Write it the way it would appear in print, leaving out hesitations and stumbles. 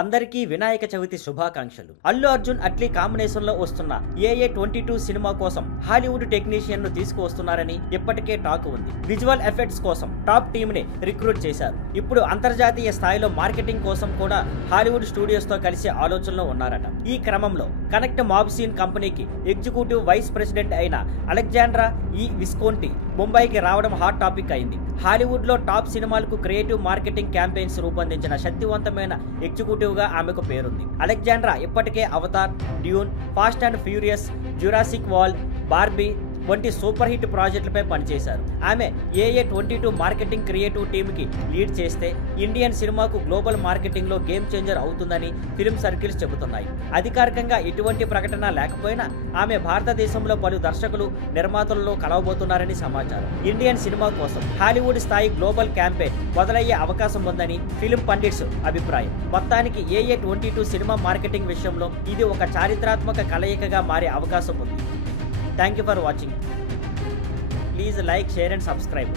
అందరికీ వినాయక చవితి శుభాకాంక్షలు. అల్లు అర్జున్ అట్లీ కాంబినేషన్ లో వస్తున్న AA22 సినిమా కోసం హాలీవుడ్ టెక్నీషియన్ ను తీసుకువస్తున్నారని ఇప్పటికే టాక్ ఉంది. విజువల్ ఎఫెక్ట్స్ కోసం టాప్ టీమ్ ని రిక్రూట్ చేశారు. ఇప్పుడు అంతర్జాతీయ స్థాయిలో మార్కెటింగ్ కోసం కూడా హాలీవుడ్ స్టూడియోస్ తో కలిసి ఆలోచనలో ఉన్నారట. ఈ క్రమంలో కనెక్ట్ మాబ్సీన్ కంపెనీకి ఎగ్జిక్యూటివ్ వైస్ ప్రెసిడెంట్ అయిన అలెగ్జాండ్రా విస్కోంటి ముంబైకి రావడం హాట్ టాపిక్ అయింది. హాలీవుడ్ లో టాప్ సినిమాలకు క్రియేటివ్ మార్కెటింగ్ క్యాంపెయిన్స్ రూపొందించిన శక్తివంతమైన ఎగ్జిక్యూటివ్ గా ఆమెకు పేరుంది. అలెగ్జాండ్రా ఇప్పటికే Avatar, Dune, fast and furious, Jurassic world, Barbie వంటి సూపర్ హిట్ ప్రాజెక్టులపై పనిచేశారు. ఆమె AA22 మార్కెటింగ్ క్రియేటివ్ టీమ్ కి లీడ్ చేస్తే ఇండియన్ సినిమాకు గ్లోబల్ మార్కెటింగ్ లో గేమ్ చేంజర్ అవుతుందని ఫిల్మ్ సర్కిల్స్ చెబుతున్నాయి. అధికారికంగా ఎటువంటి ప్రకటన లేకపోయినా ఆమె భారతదేశంలో పలు దర్శకులు, నిర్మాతలలో కలవబోతున్నారని సమాచారం. ఇండియన్ సినిమా కోసం హాలీవుడ్ స్థాయి గ్లోబల్ క్యాంపెయిన్ మొదలయ్యే అవకాశం ఉందని ఫిల్మ్ పండిట్స్ అభిప్రాయం. మొత్తానికి AA22 సినిమా మార్కెటింగ్ విషయంలో ఇది ఒక చారిత్రాత్మక కలయికగా మారే అవకాశం ఉంది. Thank you for watching. Please like, share and subscribe.